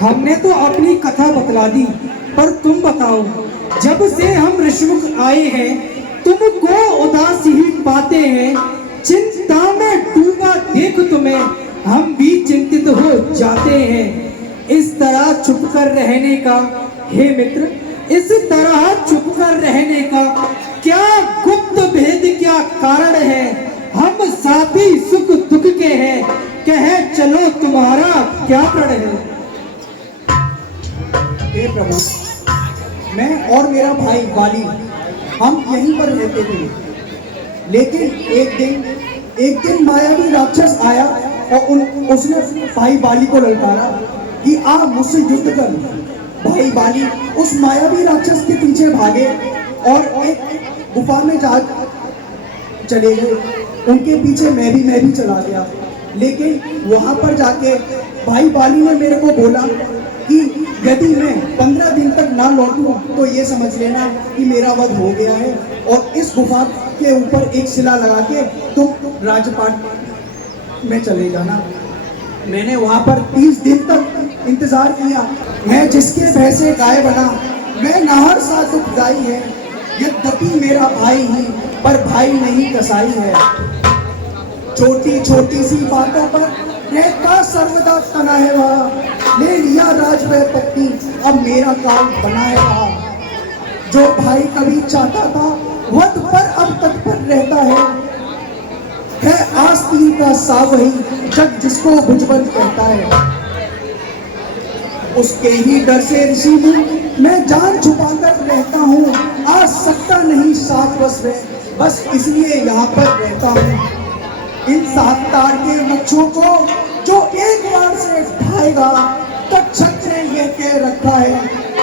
हमने तो अपनी कथा बतला दी, पर तुम बताओ, जब से हम ऋषमुख आए हैं तुमको उदास ही पाते हैं। चिंता में डूबा देख तुम्हें हम भी चिंतित हो जाते हैं। इस तरह छुप कर रहने का हे मित्र, इस तरह छुप कर रहने का क्या गुप्त भेद, क्या कारण है? हम साथी सुख दुख के हैं, कहे चलो तुम्हारा क्या प्रण है? हे प्रभु, मैं और मेरा भाई बाली हम यहीं पर रहते थे, लेकिन एक दिन मायावी राक्षस आया और उसने भाई बाली को ललकारा कि आ मुझसे युद्ध कर। भाई बाली उस मायावी राक्षस के पीछे भागे और एक गुफा में जा चले गए। उनके पीछे मैं भी चला गया, लेकिन वहां पर जाके भाई बाली ने मेरे को बोला कि यदि मैं 15 दिन तक ना लौटूं तो ये समझ लेना कि मेरा वध हो गया है, और इस गुफा के ऊपर एक शिला लगा के तुम राजपाट में चले जाना। मैंने वहां पर 30 दिन तक इंतजार किया। मैं जिसके भय से गाय बना, मैं नाहर सा दुखदाई है। यद्यपि मेरा भाई ही, पर भाई नहीं कसाई है। छोटी छोटी सी बातों पर रहता सर्वदा तना है वह। ले लिया राज वह पत्नी, अब मेरा काल बना है वह। जो भाई कभी चाहता था वध पर अब तत्पर रहता है आस्तीन का सा वही जग जिसको भुजबल कहता है। उसके ही डर से ऋषि हूँ मैं, जान छुपा कर रहता हूँ। आ सकता नहीं साथ बस इसलिए यहाँ पर रहता हूँ। इन 7 तार के वृक्षों को जो एक बार से ढाएगा, तक्षक ने ये कह रखा है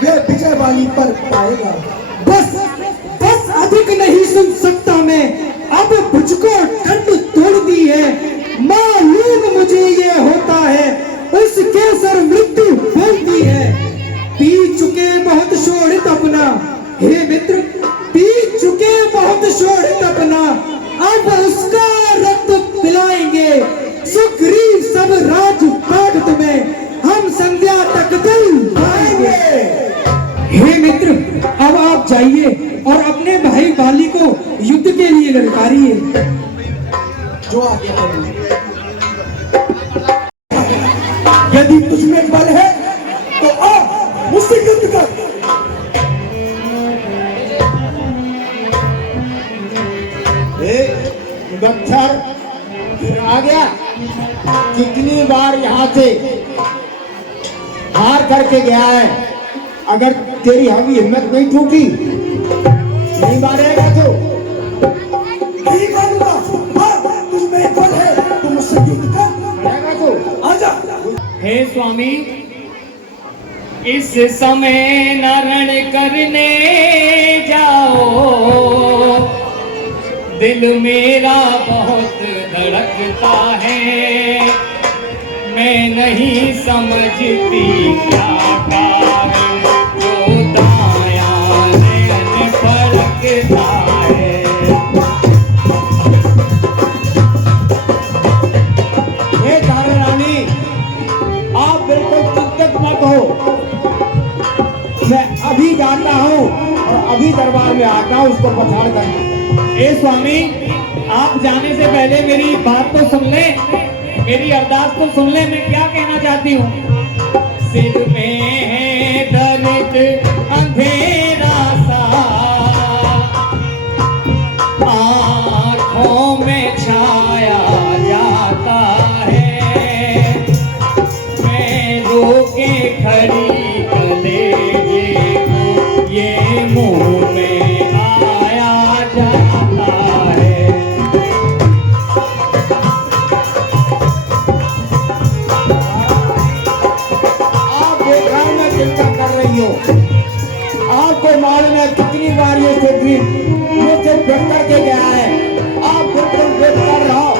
वे विजय वाली पर पाएगा। बस अधिक नहीं सुन सकता मैं, अब मुझको ठंड तोड़ दी है। मालूम मुझे ये होता है, उसके सर मृत्यु बोलती है। पी चुके बहुत शोणित अपना, हे मित्र, पी चुके बहुत शोणित अपना, अब उसका रक्त पिलाएंगे। सुग्रीव सब राजपाट तुम्हें हम संध्या तक दिल पाएंगे। हे मित्र, अब आप जाइए और अपने भाई बाली को युद्ध के लिए ललकारिए। जो आज्ञा करूं। यदि तुझमें बल है तो आ मुझसे युद्ध कर। गच्छर आ गया। कितनी बार यहाँ से हार करके गया है, अगर तेरी हवी हिम्मत नहीं टूटी नहीं मारेगा तो नहीं मारूंगा। तुझमें बल है तो मुझसे युद्ध कर। मारेगा तो आजा। हे स्वामी, इस समय न रण करने जाओ, दिल मेरा बहुत धड़कता है। मैं नहीं समझती क्या कारण जो दायां नैन फड़कता है। हे तारा रानी, आप बिल्कुल चिंतित मत हो। मैं अभी जाता हूँ और अभी दरबार में आता हूँ उसको पछाड़ कर। ए स्वामी, आप जाने से पहले मेरी बात तो सुन ले, मेरी अरदास तो सुन ले। मैं क्या कहना चाहती हूँ। सिर में है दर्द अंधेरा सा, आँखों में छाया जाता है। मैं रोके खड़ी कलेजे को ये मुंह में आया जाता है। आप देखा मैं चिंता कर रही हूँ। आपको मालूम है कितनी बार ये सुग्रीव मुझसे फिर करके गया है। आप बिल्कुल बेफिक्र रहो,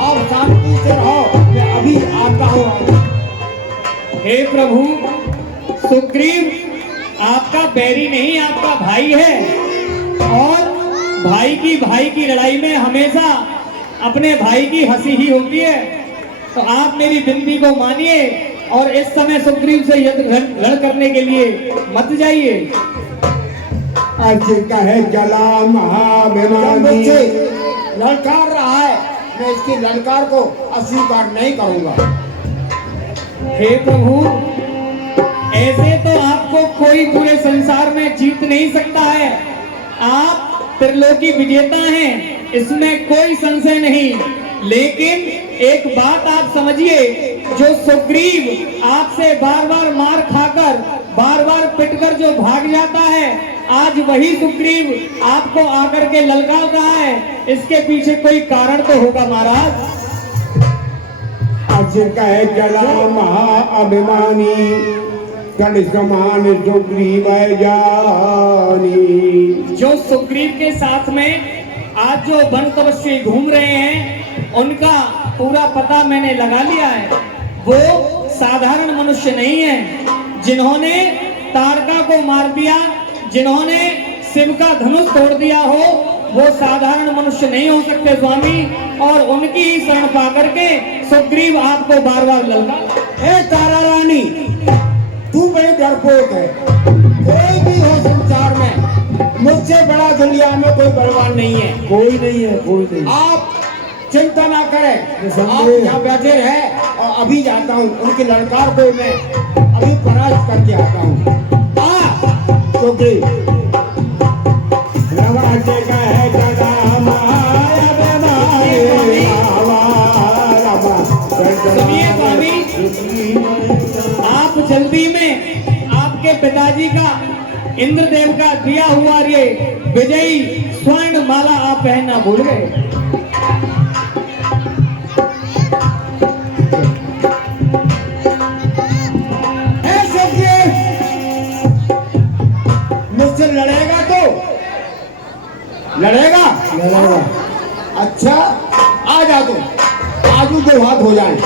आप शांति से रहो, मैं अभी आता हूँ। हे प्रभु, सुग्रीव आपका बैरी नहीं, आपका भाई है, और भाई की लड़ाई में हमेशा अपने भाई की हंसी ही होती है। तो आप मेरी विनती को मानिए और इस समय सुग्रीव से युद्ध लड़ करने के लिए मत जाइए। ऐसे कहे जला महाभिमानी ललकार रहा है, मैं इसकी ललकार को अस्वीकार नहीं करूंगा। हे प्रभु, ऐसे तो आपको कोई पूरे संसार में जीत नहीं सकता है। आप त्रिलोकी विजेता हैं, इसमें कोई संशय नहीं। लेकिन एक बात आप समझिए, जो सुग्रीव आपसे बार बार मार खाकर बार बार पिटकर जो भाग जाता है, आज वही सुग्रीव आपको आकर के ललकार रहा है। इसके पीछे कोई कारण तो होगा महाराज। ऐसे कहे जला महाअभिमानी कण समान सुग्रीव जानी। जो सुग्रीव के साथ में आज जो वन तपस्वी घूम रहे हैं, उनका पूरा पता मैंने लगा लिया है। वो साधारण मनुष्य नहीं है। जिन्होंने तारका को मार दिया, जिन्होंने शिव का धनुष तोड़ दिया हो, वो साधारण मनुष्य नहीं हो सकते स्वामी। और उनकी ही शरण पा करके सुग्रीव आपको बार बार ललकार। ए तारा रानी, तू बड़ी डरपोक है। कोई भी हो संसार में, मुझसे बड़ा दुनिया में कोई बलवान नहीं है। कोई नहीं है, कोई नहीं। आप चिंता ना करें, आप यहाँ बैठे रहे और अभी जाता हूँ उनकी ललकार को मैं अभी परास्त करके आता हूँ। सुनिए स्वामी, आप जल्दी में आपके पिताजी का इंद्रदेव का दिया हुआ ये विजयी स्वर्ण माला आप पहनना भूल गए। मुझसे लड़ेगा तो लड़ेगा। अच्छा, आ जा तू, आजू दो हाथ हो जाए।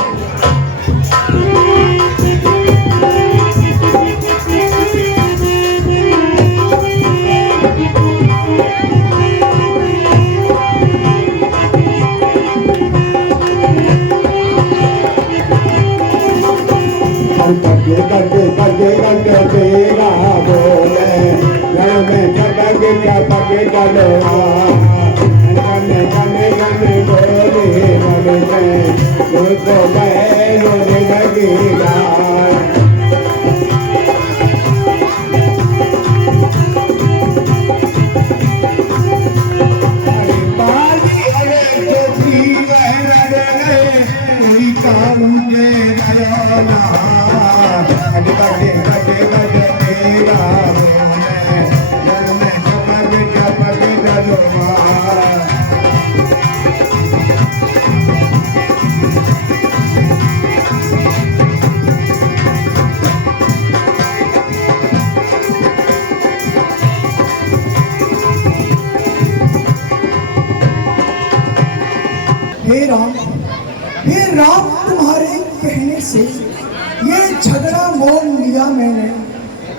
हे राम, तुम्हारे कहने से ये झगड़ा मोल लिया मैंने।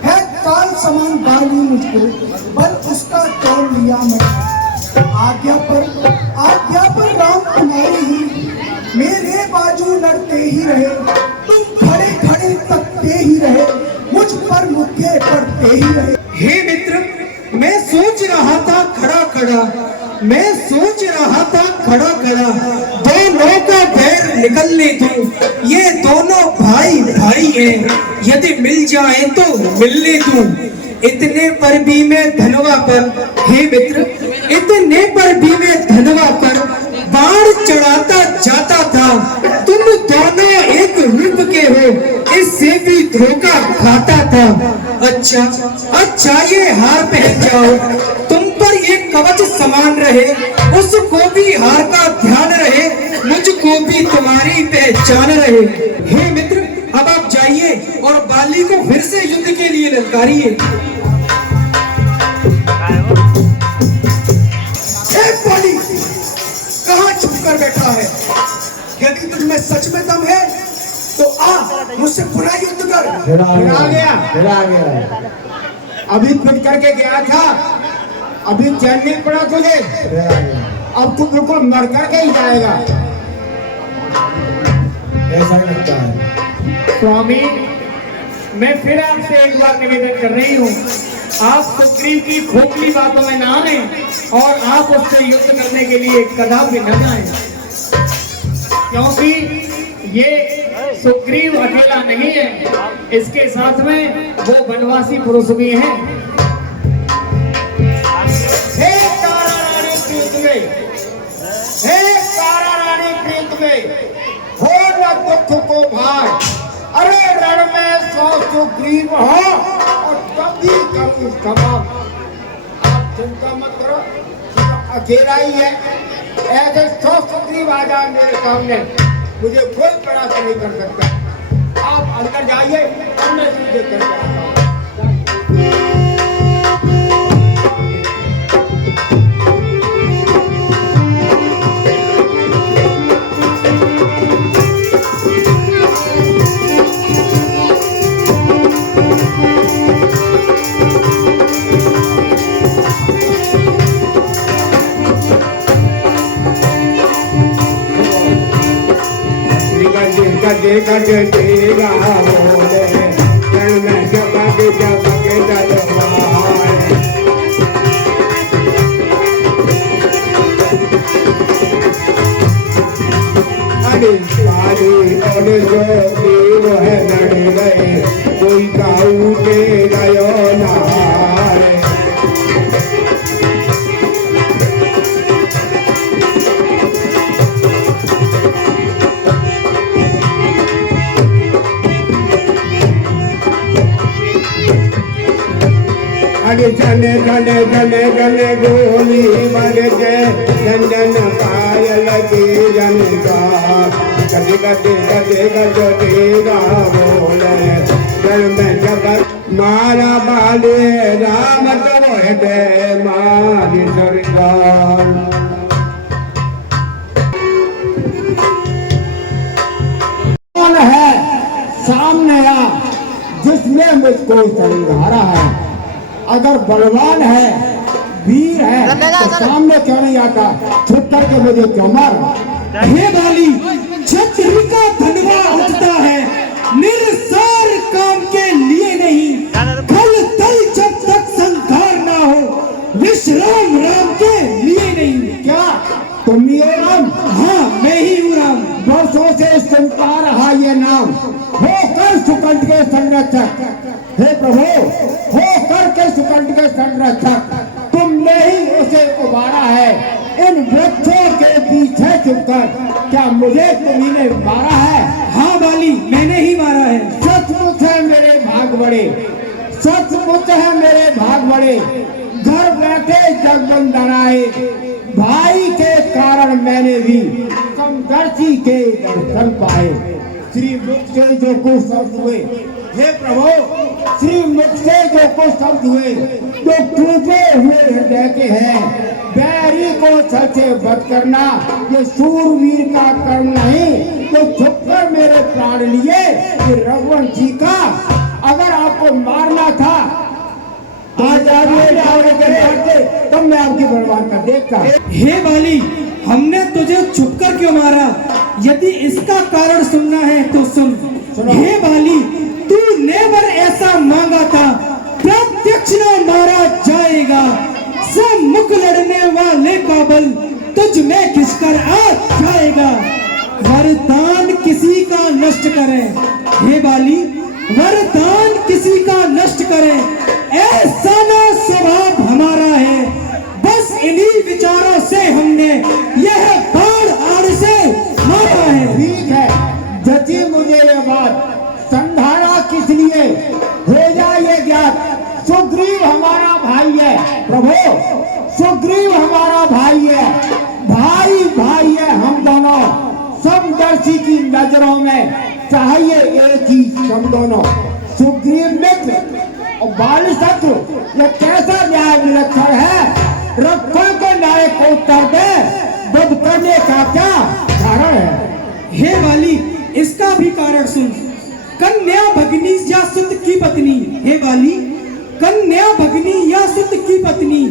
है काल समान बाली मुझको, बल उसका तोड़ लिया मैंने। आज्ञा पर राम तुम्हारी ही, मेरे बाजू लड़ते ही रहे। तुम खड़े खड़े तकते ही रहे, मुझ पर मुक्के पड़ते ही रहे। हे मित्र, मैं सोच रहा था खड़ा खड़ा, मैं सोच रहा था खड़ा खड़ा, दोनों का बैर निकलने दूं। ये दोनों भाई भाई हैं, यदि मिल जाए तो मिलने दूं। इतने पर भी मैं धनवा पर, हे मित्र, इतने पर भी मैं धनवा पर बाढ़ चढ़ाता जाता था। तुम दोनों एक रूप के हो, इससे भी धोखा खाता था। अच्छा ये हार पहन जाओ, तुम पर एक कवच समान रहे, उसको भी हार का ध्यान रहे, मुझको भी तुम्हारी पहचान रहे। हे मित्र, अब आप जाइए और बाली को फिर से युद्ध के लिए ललकारिए। बाली, कहाँ छुप कर बैठा है? यदि तुझमें सच में दम है तो आ, मुझसे पुनः युद्ध कर। फिर आ गया। अभी फिट करके गया था, अभी चैन नहीं पड़ा तुझे। अब तू बिल्कुल मर करके ही जाएगा। ऐसा लगता है। स्वामी, मैं फिर आपसे एक बार निवेदन कर रही हूँ, आप सुग्रीव की खोखली बातों में ना आए और आप उससे युद्ध करने के लिए कदापि न जाएं, क्योंकि ये सुग्रीव अकेला नहीं है, इसके साथ में वो वनवासी पुरुष भी हैं। हे तारा रानी प्रीत में, हे तारा रानी प्रीत में, हो न दुख को भाई, अरे रण में 100 सुग्रीव हो और तभी कम उसका बाप। आप चिंता मत करो, अकेला ही है, ऐसे 100 सुग्रीव आ जाए मेरे सामने, मुझे कोई प्रयास नहीं कर सकता। आप अंदर जाइए और मैं सीधे करके आता हूं। कदे कदे तेरा बोले चल मैं जबके दरबार अरे सारी और जो देव है लड़ गए कोई काऊ दे गयो ना जने जने जने जने गोली मर के जन पायल की जनका कदे कदे कदे कदे तेरा बोले जल में जगत मारा बाले राम तो है मारी सरकार। कौन है सामने आ जिसने मुझको समझारा है, अगर बलवान है वीर है तो सामने क्यों नहीं आता, छुप करके मुझे क्यों मारा। हे बाली, छतरी का धनवा उठता है निरसार काम के लिए नहीं, खल तल जब तक संघार ना हो विश्राम राम के लिए नहीं। क्या तुम ही हो राम? हाँ मैं ही हूँ राम। वर्षों से सुनता रहा ये नाम, होकर सुकंठ के संरक्षक, हे प्रभु होकर के सुकंठ के संरक्षक, तुमने ही उसे उबारा है इन वृक्षों के पीछे छुपकर, क्या मुझे तुम्ही ने मारा है? हाँ बाली, मैंने ही मारा है। सचमुच है मेरे भाग बड़े, सचमुच है मेरे भाग बड़े, घर बैठे जगबंधन आए, भाई के कारण मैंने भी समदर्शी के दर्शन पाए। श्री मुख से जो कुछ शब्द हुए, हे प्रभु श्री मुख से जो कुछ शब्द हुए जो टूटे हुए हृदय के हैं, बैरी को छल से वध करना ये शूरवीर का कर्म नहीं, तो छुपकर मेरे प्राण लिए रघुवंश जी का। अगर आपको मारना था आज तब मैं आपकी बर्बाद कर देखता। हे बाली, हमने तुझे छुपकर क्यों मारा? यदि इसका कारण सुनना है तो सुन। हे बाली, तूने वर ऐसा मांगा था, प्रत्यक्ष न मारा जाएगा, सब मुख लड़ने वाले का बल तुझ में खिसकर आ जाएगा। वरदान किसी का नष्ट करे, हे बाली वरदान किसी का नष्ट करे, ऐसा ना स्वभाव हमारा है। बस इन्हीं विचारों से हमने यह बाण आड़ से मारा है। ठीक है, जची मुझे ये बात, संधारा किस लिए हो जाए ज्ञात, सुग्रीव हमारा भाई है प्रभु, सुग्रीव हमारा भाई है, भाई भाई है हम दोनों, समदर्शी की नजरों में चाहिए एक ही हम दोनों, सुग्रीव मित्र और बाली शत्रु, ये कैसा न्याय विलक्षण है। रखों को न्याय को उत्तर दे, वध करने का क्या कारण है? हे बाली, इसका भी कारण सुन। कन्या भगनी या सुत की पत्नी, हे बाली कन्या भगनी या सुत की पत्नी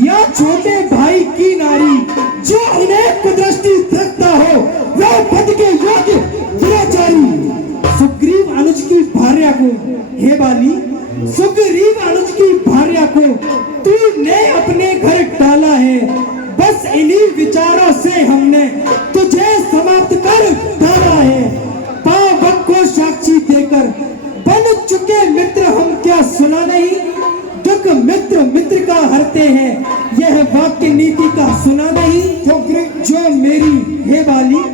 या छोटे भाई की नारी जो उन्हें कुदृष्टि देखता हो वह पद के योग्य दुराचारी। सुग्रीव अनुज की भार्या को, हे बाली, सुग्रीव अनुज की भार्या को तूने अपने घर डाला है। बस इन्हीं विचारों से हमने तुझे समाप्त कर डाला है। पावक को साक्षी देकर बन चुके मित्र हम, क्या सुना नहीं? दुख मित्र मित्र का हरते हैं, यह वाक्य नीति का सुना नहीं? जो मेरी, हे बाली,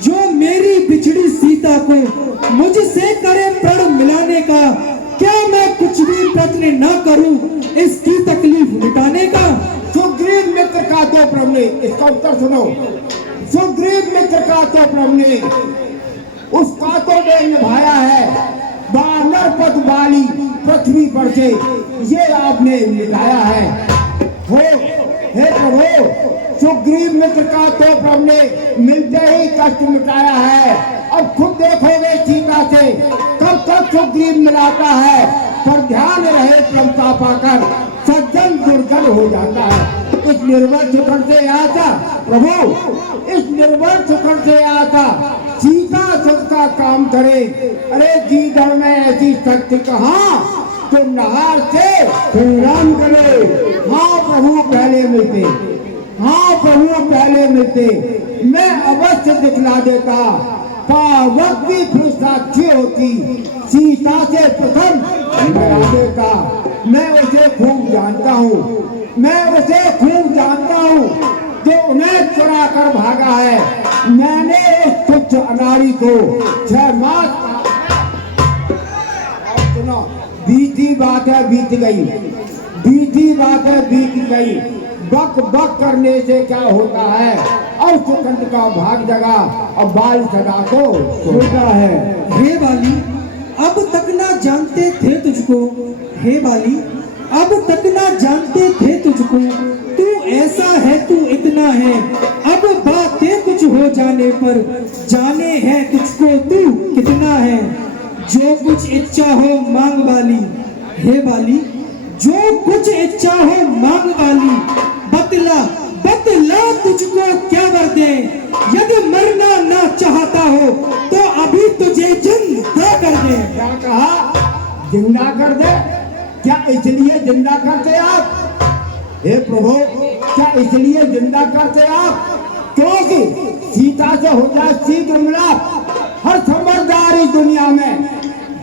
जो मेरी बिछड़ी सीता को मुझसे करे प्रण मिलाने का, क्या मैं कुछ भी प्रयत्न न करूं इसकी तकलीफ मिटाने का? सुग्रीव मित्र का तो प्रभु ने, इसका उत्तर सुनो। सुग्रीव मित्र का तो प्रभु ने उसका तो ने निभाया है, वानर पद वाली पृथ्वी पर से ये आपने मिटाया है। हो हे प्रभु, सुग्रीव मित्र का तो प्रभु ने मिलते ही कष्ट मिटाया है। अब खुद देखोगे सीता से कब तक सुग्रीव मिलाता है, पर ध्यान रहे प्रमता पाकर सज्जन दुर्गन हो जाता है। इस निर्बल सुखन से आता प्रभु, इस निर्बल सुखन से आता सीता सुख का काम करे। अरे जीवन में ऐसी शक्ति कहाँ तो नहार से संग्राम करे। हाँ प्रभु पहले मिलते, हाँ प्रभु पहले मिलते, मैं अवश्य दिखला देता। पावक भी फिर साक्षी होती, सीता से प्रथम मिला देता। मैं उसे खूब जानता हूँ, मैं उसे खूब जानता हूँ जो उन्हें चुरा कर भागा है। मैंने उस तुच्छ अनारी को 6 मास, सुनो, बीती बात है बीत गई, बीती बात है बीत गई। बक बक करने से क्या होता है, और सुकंठ का भाग जगा और बाल सदा को छोटा है। हे बाली, अब तक ना जानते थे तुझको, हे बाली, अब तक ना जानते थे तुझको, तू ऐसा है, तू इतना है। अब बातें कुछ हो जाने पर जाने हैं तुझको तू कितना है। जो कुछ इच्छा हो मांग वाली, हे बाली, जो कुछ इच्छा हो मांग वाली, बतला बतला तुझको क्या वर दे। यदि मरना ना चाहता हो तो अभी तुझे जिंदा कर दे। क्या कहा? जिंदा कर दे? क्या इसलिए जिंदा करते आप? हे प्रभु, क्या इसलिए जिंदा करते आप क्योंकि सीता से हो जाए शीघ्र मिलाप? हर समझदार इस दुनिया में,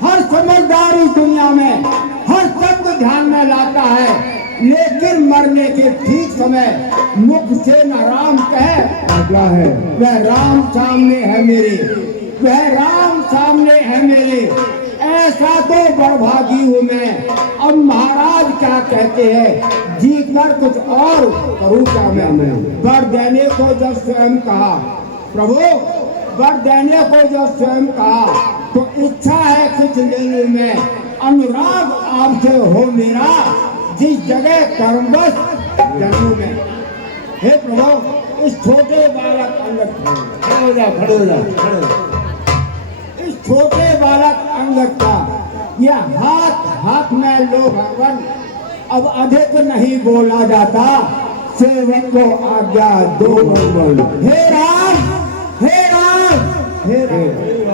हर समझदार इस दुनिया में हर शब्द ध्यान में लाता है, लेकिन मरने के ठीक समय मुख से न राम कहे अगला है। वह राम सामने है मेरे, वह राम सामने है मेरे। ऐसा तो बड़भागी हूँ मैं। अब महाराज क्या कहते हैं, जी कर कुछ और करूँ क्या मैं? वर देने को जब स्वयं कहा प्रभु, वर देने को जब स्वयं कहा तो इच्छा है कुछ लेने में। अनुराग आपसे हो मेरा, जिस जगह कर्मवश जन्म में। हे प्रभु, इस छोटे बालक अंगद, खड़े हो जा, खड़े हो जा, खड़े हो जा। इस छोटे बालक अंगद का यह हाथ हाथ में लो भगवान, अब अधिक नहीं बोला जाता, सेवक को आज्ञा दो भगवान। हे राम, हे राम, हे राम।